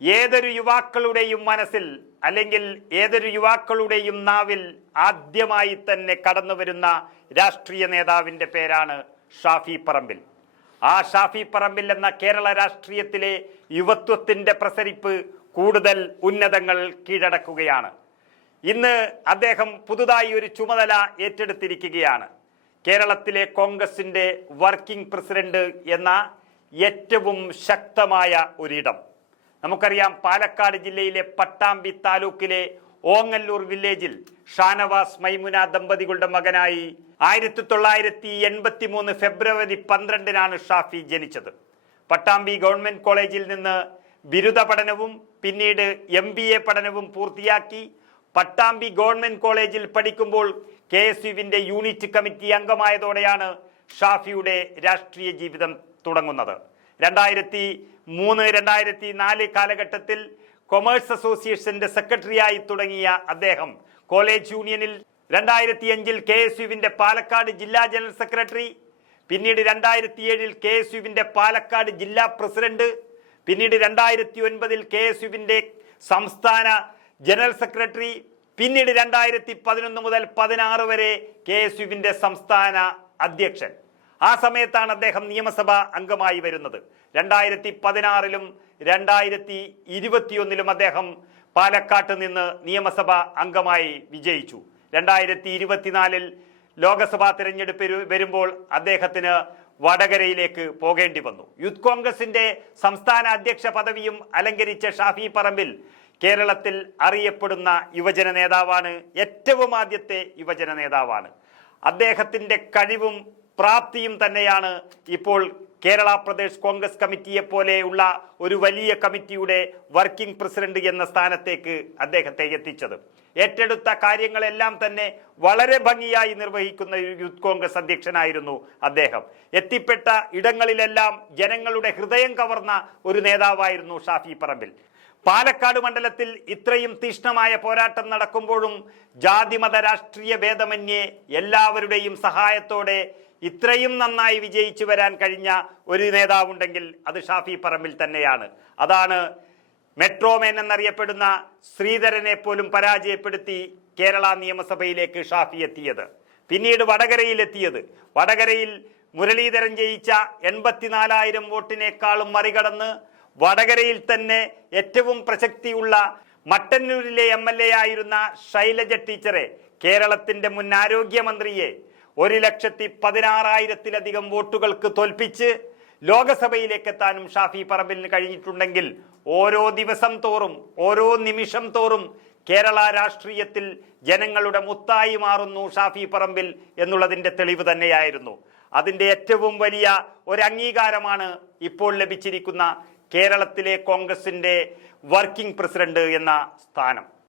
ഏതൊരു യുവാക്കളുടെയും മനസ്സിൽ അല്ലെങ്കിൽ ഏതൊരു യുവാക്കളുടെയും നാവിൽ ആദ്യമായി തന്നെ കടന്നു വരുന്ന രാഷ്ട്രീയ നേതാവിൻ്റെ പേരാണ് ഷാഫി പറമ്പിൽ. ആ ഷാഫി പറമ്പിൽ എന്ന കേരള രാഷ്ട്രീയത്തിലെ യുവത്വത്തിൻ്റെ പ്രസരിപ്പ് കൂടുതൽ ഉന്നതങ്ങൾ കീഴടക്കുകയാണ്. ഇന്ന് അദ്ദേഹം പുതുതായി ഒരു ചുമതല ഏറ്റെടുത്തിരിക്കുകയാണ്. കേരളത്തിലെ കോൺഗ്രസിൻ്റെ വർക്കിംഗ് പ്രസിഡന്റ് എന്ന ഏറ്റവും ശക്തമായ ഒരിടം. നമുക്കറിയാം, പാലക്കാട് ജില്ലയിലെ പട്ടാമ്പി താലൂക്കിലെ ഓങ്ങല്ലൂർ വില്ലേജിൽ ഷാനവാസ് മൈമുന ദമ്പതികളുടെ മകനായി 1983 ഫെബ്രുവരി 12 ഷാഫി ജനിച്ചത്. പട്ടാമ്പി ഗവൺമെന്റ് കോളേജിൽ നിന്ന് ബിരുദ പഠനവും പിന്നീട് MBA പഠനവും പൂർത്തിയാക്കി. പട്ടാമ്പി ഗവൺമെന്റ് കോളേജിൽ പഠിക്കുമ്പോൾ KSUവിന്റെ യൂണിറ്റ് കമ്മിറ്റി അംഗമായതോടെയാണ് ഷാഫിയുടെ രാഷ്ട്രീയ ജീവിതം തുടങ്ങുന്നത്. 2003-2004 കാലഘട്ടത്തിൽ കൊമേഴ്സ് അസോസിയേഷന്റെ സെക്രട്ടറിയായി തുടങ്ങിയ അദ്ദേഹം കോളേജ് യൂണിയനിൽ 2005 KSUവിന്റെ പാലക്കാട് ജില്ലാ ജനറൽ സെക്രട്ടറി, പിന്നീട് 2007 KSUവിന്റെ പാലക്കാട് ജില്ലാ പ്രസിഡന്റ്, പിന്നീട് 2009 KSUവിന്റെ സംസ്ഥാന ജനറൽ സെക്രട്ടറി, പിന്നീട് 2011 മുതൽ 2016 വരെ KSUവിന്റെ സംസ്ഥാന അധ്യക്ഷൻ. ആ സമയത്താണ് അദ്ദേഹം നിയമസഭാ അംഗമായി വരുന്നത്. 2016-ലും 2021-ലും അദ്ദേഹം പാലക്കാട്ട് നിന്ന് നിയമസഭാ അംഗമായി വിജയിച്ചു. 2024 ലോക്സഭാ തെരഞ്ഞെടുപ്പ് വരുമ്പോൾ അദ്ദേഹത്തിന് വടകരയിലേക്ക് പോകേണ്ടി വന്നു. യൂത്ത് കോൺഗ്രസിന്റെ സംസ്ഥാന അധ്യക്ഷ പദവിയും അലങ്കരിച്ച ഷാഫി പറമ്പിൽ കേരളത്തിൽ അറിയപ്പെടുന്ന യുവജന നേതാവാണ്. ഏറ്റവും ആദ്യത്തെ യുവജന നേതാവാണ്. അദ്ദേഹത്തിന്റെ കഴിവും പ്രാപ്തിയും തന്നെയാണ് ഇപ്പോൾ കേരള പ്രദേശ് കോൺഗ്രസ് കമ്മിറ്റിയെ പോലെയുള്ള ഒരു വലിയ കമ്മിറ്റിയുടെ വർക്കിംഗ് പ്രസിഡന്റ് എന്ന സ്ഥാനത്തേക്ക് അദ്ദേഹത്തെ എത്തിച്ചത്. ഏറ്റെടുത്ത കാര്യങ്ങളെല്ലാം തന്നെ വളരെ ഭംഗിയായി നിർവഹിക്കുന്ന യൂത്ത് കോൺഗ്രസ് അധ്യക്ഷനായിരുന്നു അദ്ദേഹം. എത്തിപ്പെട്ട ഇടങ്ങളിലെല്ലാം ജനങ്ങളുടെ ഹൃദയം കവർന്ന ഒരു നേതാവായിരുന്നു ഷാഫി പറമ്പിൽ. പാലക്കാട് മണ്ഡലത്തിൽ ഇത്രയും തീഷ്ണമായ പോരാട്ടം നടക്കുമ്പോഴും ജാതിമത രാഷ്ട്രീയ ഭേദമന്യേ എല്ലാവരുടെയും സഹായത്തോടെ ഇത്രയും നന്നായി വിജയിച്ചു വരാൻ കഴിഞ്ഞ ഒരു നേതാവുണ്ടെങ്കിൽ അത് ഷാഫി പറമ്പിൽ തന്നെയാണ്. അതാണ് മെട്രോമാൻ എന്നറിയപ്പെടുന്ന ശ്രീധരനെ പോലും പരാജയപ്പെടുത്തി കേരള നിയമസഭയിലേക്ക് ഷാഫി എത്തിയത്. പിന്നീട് വടകരയിൽ എത്തിയത്. വടകരയിൽ മുരളീധരൻ ജയിച്ച 84,000 വോട്ടിനേക്കാളും മറികടന്ന് വടകരയിൽ തന്നെ ഏറ്റവും പ്രസക്തിയുള്ള മട്ടന്നൂരിലെ MLA ആയിരുന്ന ശൈലജ ടീച്ചറെ, കേരളത്തിന്റെ മുൻ ആരോഗ്യമന്ത്രിയെ 1,16,000-ലധികം വോട്ടുകൾക്ക് തോൽപ്പിച്ച് ലോകസഭയിലേക്ക് എത്താനും ഷാഫി പറമ്പിലിന് കഴിഞ്ഞിട്ടുണ്ടെങ്കിൽ ഓരോ ദിവസം തോറും ഓരോ നിമിഷം തോറും കേരള രാഷ്ട്രീയത്തിൽ ജനങ്ങളുടെ മുത്തായി മാറുന്നു ഷാഫി പറമ്പിൽ എന്നുള്ളതിൻ്റെ തെളിവ് തന്നെയായിരുന്നു. അതിൻ്റെ ഏറ്റവും വലിയ ഒരു അംഗീകാരമാണ് ഇപ്പോൾ ലഭിച്ചിരിക്കുന്ന കേരളത്തിലെ കോൺഗ്രസിൻ്റെ വർക്കിംഗ് പ്രസിഡന്റ് എന്ന സ്ഥാനം.